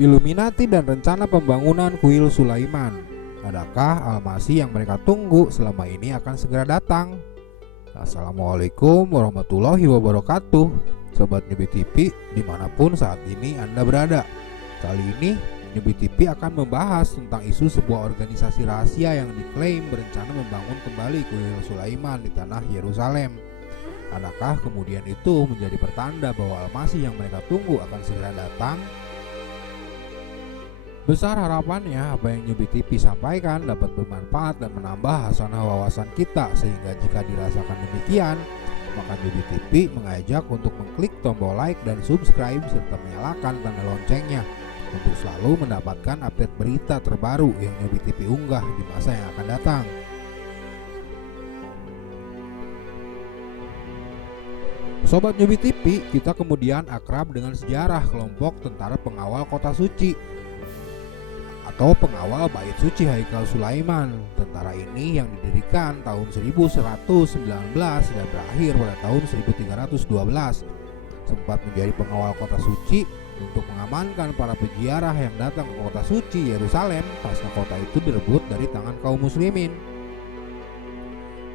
Illuminati dan rencana pembangunan kuil Sulaiman. Adakah Al-Masih yang mereka tunggu selama ini akan segera datang? Assalamualaikum warahmatullahi wabarakatuh, Sobat Newbie TV dimanapun saat ini Anda berada. Kali ini Newbie TV akan membahas tentang isu sebuah organisasi rahasia yang diklaim berencana membangun kembali kuil Sulaiman di tanah Yerusalem. Adakah kemudian itu menjadi pertanda bahwa Al-Masih yang mereka tunggu akan segera datang? Besar harapannya apa yang Newbie TV sampaikan dapat bermanfaat dan menambah hasanah wawasan kita, sehingga jika dirasakan demikian, maka Newbie TV mengajak untuk mengklik tombol like dan subscribe serta menyalakan tanda loncengnya untuk selalu mendapatkan update berita terbaru yang Newbie TV unggah di masa yang akan datang. Sobat Newbie TV, kita kemudian akrab dengan sejarah kelompok tentara pengawal kota suci atau pengawal bait suci Haikal Sulaiman. Tentara ini yang didirikan tahun 1119 dan berakhir pada tahun 1312 sempat menjadi pengawal kota suci untuk mengamankan para peziarah yang datang ke kota suci Yerusalem pasca kota itu direbut dari tangan kaum muslimin.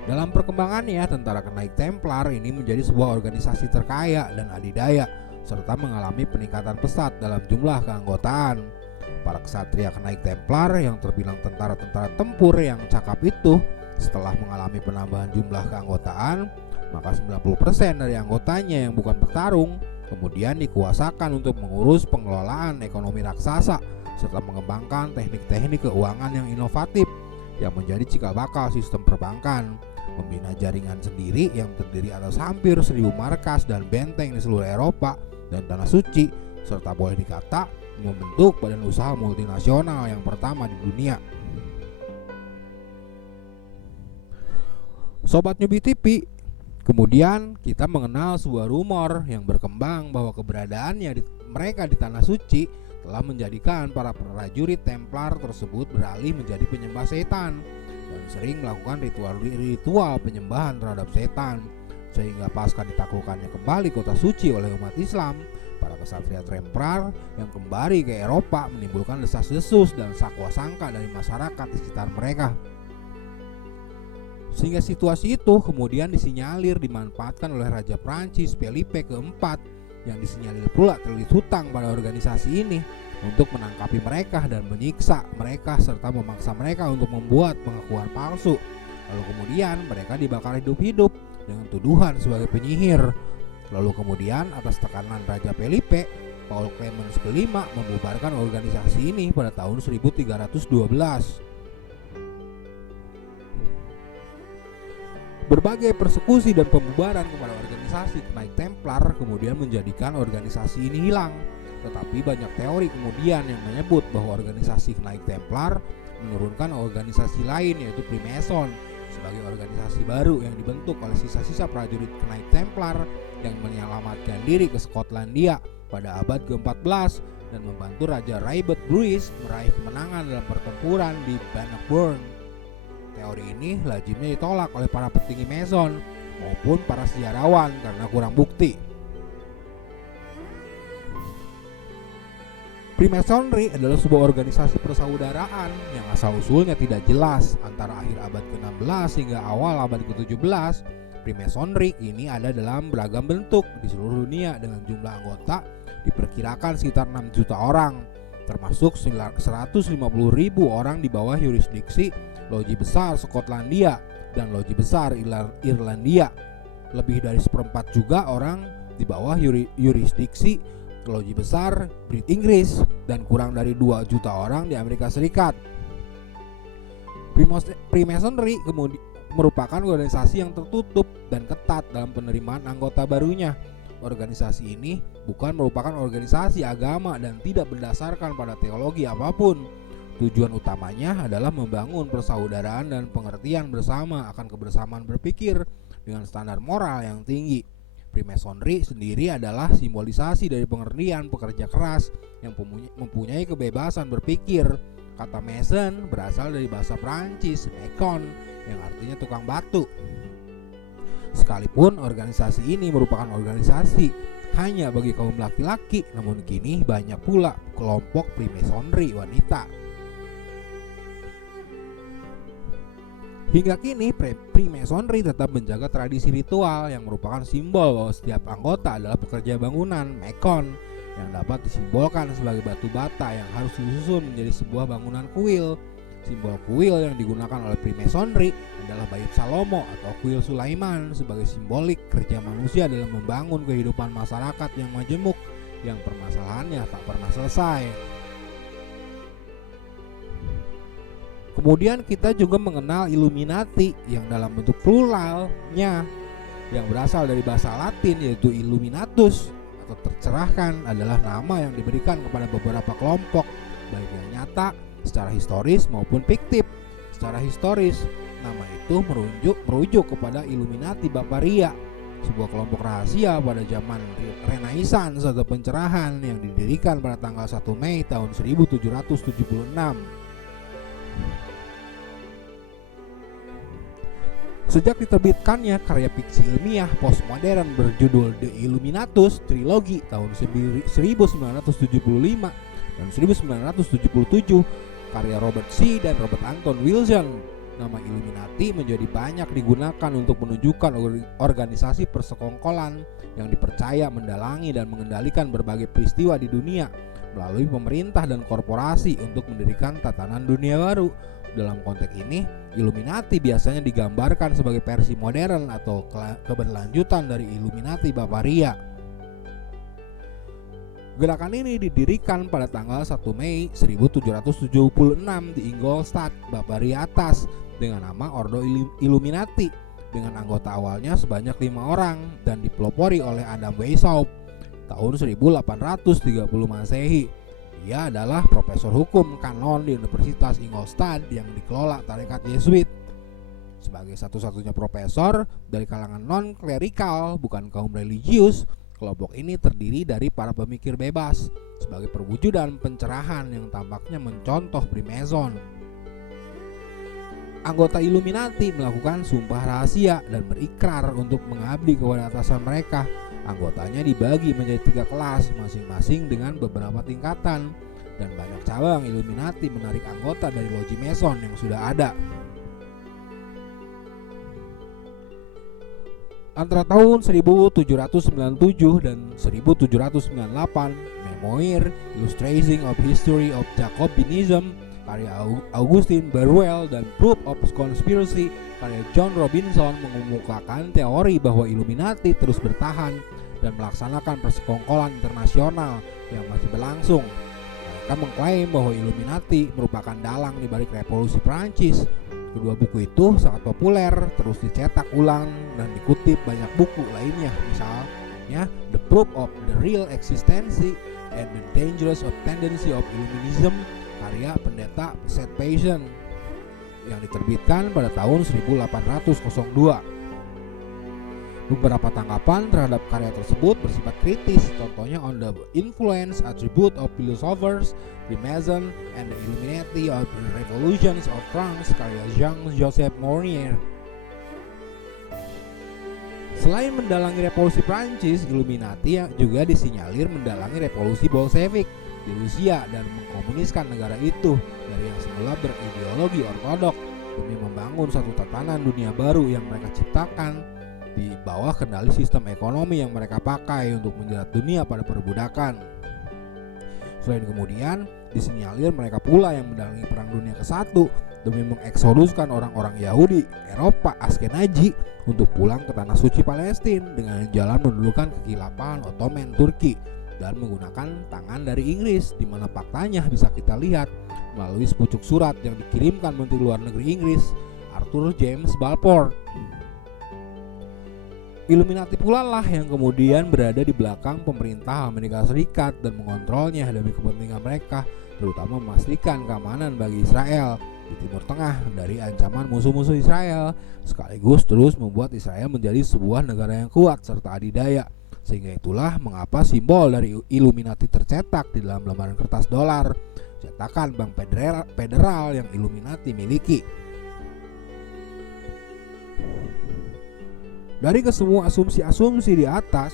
Dalam perkembangannya, tentara Knight Templar ini menjadi sebuah organisasi terkaya dan adidaya serta mengalami peningkatan pesat dalam jumlah keanggotaan. Para ksatria Knight Templar yang terbilang tentara-tentara tempur yang cakap itu setelah mengalami penambahan jumlah keanggotaan, maka 90% dari anggotanya yang bukan petarung kemudian dikuasakan untuk mengurus pengelolaan ekonomi raksasa serta mengembangkan teknik-teknik keuangan yang inovatif yang menjadi cikal bakal sistem perbankan, membina jaringan sendiri yang terdiri atas hampir 1000 markas dan benteng di seluruh Eropa dan tanah suci, serta boleh dikata membentuk badan usaha multinasional yang pertama di dunia. Sobat Newbie TV, kemudian kita mengenal sebuah rumor yang berkembang bahwa keberadaannya mereka di tanah suci telah menjadikan para prajurit Templar tersebut beralih menjadi penyembah setan dan sering melakukan ritual penyembahan terhadap setan, sehingga pasca ditaklukkannya kembali kota suci oleh umat Islam, para ksatria Templar yang kembali ke Eropa menimbulkan desas-desus dan sakwa sangka dari masyarakat di sekitar mereka. Sehingga situasi itu kemudian disinyalir dimanfaatkan oleh Raja Prancis Felipe keempat yang disinyalir pula terlilit hutang pada organisasi ini untuk menangkapi mereka dan menyiksa mereka serta memaksa mereka untuk membuat pengakuan palsu. Lalu kemudian mereka dibakar hidup-hidup dengan tuduhan sebagai penyihir. Lalu kemudian atas tekanan Raja Felipe, Paul Clemens kelima membubarkan organisasi ini pada tahun 1312. Berbagai persekusi dan pembubaran kepada organisasi Knight Templar kemudian menjadikan organisasi ini hilang. Tetapi banyak teori kemudian yang menyebut bahwa organisasi Knight Templar menurunkan organisasi lain, yaitu Freemason, sebagai organisasi baru yang dibentuk oleh sisa-sisa prajurit Knight Templar yang menyelamatkan diri ke Skotlandia pada abad ke-14 dan membantu Raja Raibert Bruce meraih kemenangan dalam pertempuran di Bannockburn. Teori ini lazimnya ditolak oleh para petinggi Mason maupun para sejarawan karena kurang bukti. Freemasonry adalah sebuah organisasi persaudaraan yang asal-usulnya tidak jelas. Antara akhir abad ke-16 hingga awal abad ke-17, Freemasonry ini ada dalam beragam bentuk di seluruh dunia dengan jumlah anggota diperkirakan sekitar 6 juta orang, termasuk 150.000 orang di bawah yurisdiksi Loji Besar Skotlandia dan Loji Besar Irlandia. Lebih dari seperempat juga orang di bawah yurisdiksi Loji Besar Brit Inggris dan kurang dari 2 juta orang di Amerika Serikat. Freemasonry kemudian merupakan organisasi yang tertutup dan ketat dalam penerimaan anggota barunya. Organisasi ini bukan merupakan organisasi agama dan tidak berdasarkan pada teologi apapun. Tujuan utamanya adalah membangun persaudaraan dan pengertian bersama akan kebersamaan berpikir dengan standar moral yang tinggi. Freemasonry sendiri adalah simbolisasi dari pengertian pekerja keras yang mempunyai kebebasan berpikir. Kata Mason berasal dari bahasa Prancis, Macon, yang artinya tukang batu. Sekalipun organisasi ini merupakan organisasi hanya bagi kaum laki-laki, namun kini banyak pula kelompok Freemasonry wanita. Hingga kini Freemasonry tetap menjaga tradisi ritual yang merupakan simbol bahwa setiap anggota adalah pekerja bangunan Macon, yang dapat disimbolkan sebagai batu bata yang harus disusun menjadi sebuah bangunan kuil. Simbol kuil yang digunakan oleh Freemasonry adalah Bait Salomo atau kuil Sulaiman sebagai simbolik kerja manusia dalam membangun kehidupan masyarakat yang majemuk, yang permasalahannya tak pernah selesai. Kemudian kita juga mengenal Illuminati yang dalam bentuk pluralnya yang berasal dari bahasa Latin yaitu Illuminatus atau tercerahkan adalah nama yang diberikan kepada beberapa kelompok baik yang nyata secara historis maupun fiktif. Secara historis, nama itu merujuk kepada Illuminati Bavaria, sebuah kelompok rahasia pada zaman Renaissance atau pencerahan yang didirikan pada tanggal 1 Mei tahun 1776. Sejak diterbitkannya karya fiksi ilmiah postmodern berjudul The Illuminatus Trilogy tahun 1975 dan 1977 karya Robert C. dan Robert Anton Wilson, nama Illuminati menjadi banyak digunakan untuk menunjukkan organisasi persekongkolan yang dipercaya mendalangi dan mengendalikan berbagai peristiwa di dunia melalui pemerintah dan korporasi untuk mendirikan tatanan dunia baru. Dalam konteks ini, Illuminati biasanya digambarkan sebagai versi modern atau keberlanjutan dari Illuminati Bavaria. Gerakan ini didirikan pada tanggal 1 Mei 1776 di Ingolstadt, Bavaria atas dengan nama Ordo Illuminati dengan anggota awalnya sebanyak 5 orang dan dipelopori oleh Adam Weishaupt tahun 1830 Masehi. Dia adalah profesor hukum kanon di Universitas Ingolstadt yang dikelola tarekat Yesuit. Sebagai satu-satunya profesor dari kalangan non-klerikal bukan kaum religius, kelompok ini terdiri dari para pemikir bebas sebagai perwujudan pencerahan yang tampaknya mencontoh Freemason. Anggota Illuminati melakukan sumpah rahasia dan berikrar untuk mengabdi kepada atasan mereka. Anggotanya dibagi menjadi 3 kelas masing-masing dengan beberapa tingkatan, dan banyak cabang Illuminati menarik anggota dari loji Mason yang sudah ada. Antara tahun 1797 dan 1798, Memoir Illustrating of History of Jacobinism karya Augustine Burwell dan Proof of Conspiracy karya John Robinson mengemukakan teori bahwa Illuminati terus bertahan dan melaksanakan persekongkolan internasional yang masih berlangsung. Mereka mengklaim bahwa Illuminati merupakan dalang di balik revolusi Prancis. Kedua buku itu sangat populer, terus dicetak ulang dan dikutip banyak buku lainnya, misalnya The Proof of the Real Existence and the Dangerous of Tendency of Illuminism karya pendeta Seth Passion yang diterbitkan pada tahun 1802. Beberapa tanggapan terhadap karya tersebut bersifat kritis, contohnya On the Influence Attribute of Philosophers, Freemason, and the Illuminati of the Revolutions of France karya Jean-Joseph Mounier. Selain mendalangi revolusi Prancis, Illuminati juga disinyalir mendalangi revolusi Bolshevik di Rusia dan mengkomuniskan negara itu dari yang semula berideologi ortodok demi membangun satu tatanan dunia baru yang mereka ciptakan di bawah kendali sistem ekonomi yang mereka pakai untuk menjerat dunia pada perbudakan. Selain kemudian, disinyalir mereka pula yang mendalangi Perang Dunia ke-1 demi mengeksoduskan orang-orang Yahudi Eropa Askenazi untuk pulang ke tanah suci Palestina dengan jalan mendudukan kekhilafahan Ottoman Turki dan menggunakan tangan dari Inggris, di mana faktanya bisa kita lihat melalui sepucuk surat yang dikirimkan Menteri Luar Negeri Inggris Arthur James Balfour. Illuminati pula lah yang kemudian berada di belakang pemerintah Amerika Serikat dan mengontrolnya demi kepentingan mereka, terutama memastikan keamanan bagi Israel di Timur Tengah dari ancaman musuh-musuh Israel, sekaligus terus membuat Israel menjadi sebuah negara yang kuat serta adidaya. Sehingga itulah mengapa simbol dari Illuminati tercetak di dalam lembaran kertas dolar cetakan Bank Federal yang Illuminati miliki. Dari kesemua asumsi-asumsi di atas,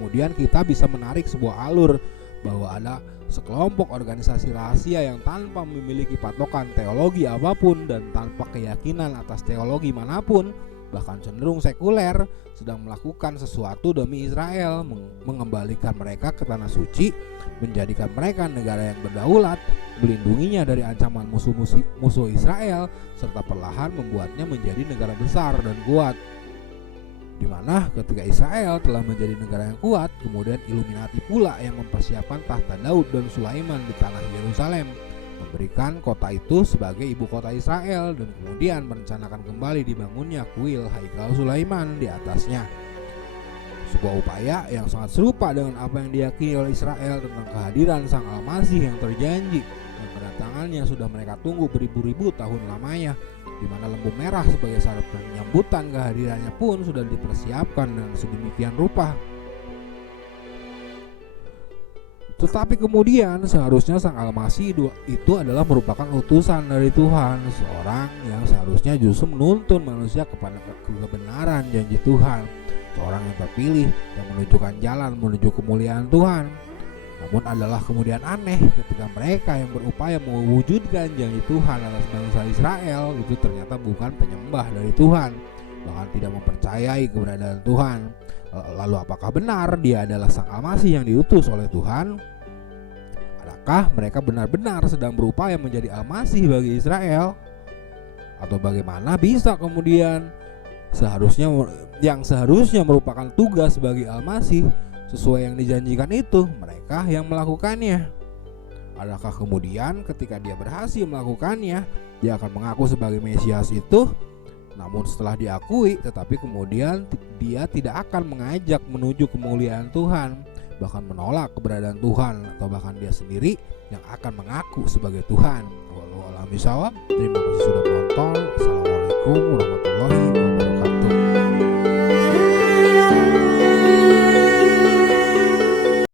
kemudian kita bisa menarik sebuah alur bahwa ada sekelompok organisasi rahasia yang tanpa memiliki patokan teologi apapun dan tanpa keyakinan atas teologi manapun, bahkan cenderung sekuler, sedang melakukan sesuatu demi Israel, mengembalikan mereka ke tanah suci, menjadikan mereka negara yang berdaulat, melindunginya dari ancaman musuh Israel, serta perlahan membuatnya menjadi negara besar dan kuat. Di mana ketika Israel telah menjadi negara yang kuat, kemudian Illuminati pula yang mempersiapkan tahta Daud dan Sulaiman di tanah Yerusalem, memberikan kota itu sebagai ibu kota Israel, dan kemudian merencanakan kembali dibangunnya kuil Haikal Sulaiman di atasnya. Sebuah upaya yang sangat serupa dengan apa yang diyakini oleh Israel tentang kehadiran Sang Al-Masih yang terjanji, dan kedatangannya sudah mereka tunggu beribu-ribu tahun lamanya, di mana lembu merah sebagai syarat penyambutan kehadirannya pun sudah dipersiapkan dengan sedemikian rupa. Tetapi kemudian seharusnya Sang Al-Masih itu adalah merupakan utusan dari Tuhan, seorang yang seharusnya justru menuntun manusia kepada kebenaran janji Tuhan, seorang yang terpilih yang menunjukkan jalan menuju kemuliaan Tuhan. Namun adalah kemudian aneh ketika mereka yang berupaya mewujudkan janji Tuhan atas bangsa Israel itu ternyata bukan penyembah dari Tuhan, bahkan tidak mempercayai keberadaan Tuhan. Lalu apakah benar dia adalah Sang Al-Masih yang diutus oleh Tuhan? Adakah mereka benar-benar sedang berupaya menjadi Al-Masih bagi Israel? Atau bagaimana bisa kemudian seharusnya merupakan tugas bagi Al-Masih sesuai yang dijanjikan itu, mereka yang melakukannya? Adakah kemudian ketika dia berhasil melakukannya, dia akan mengaku sebagai Mesias itu? Namun setelah diakui, tetapi kemudian dia tidak akan mengajak menuju kemuliaan Tuhan, bahkan menolak keberadaan Tuhan, atau bahkan dia sendiri yang akan mengaku sebagai Tuhan. Wallahu a'lam bishawab. Terima kasih sudah menonton. Assalamualaikum warahmatullahi wabarakatuh.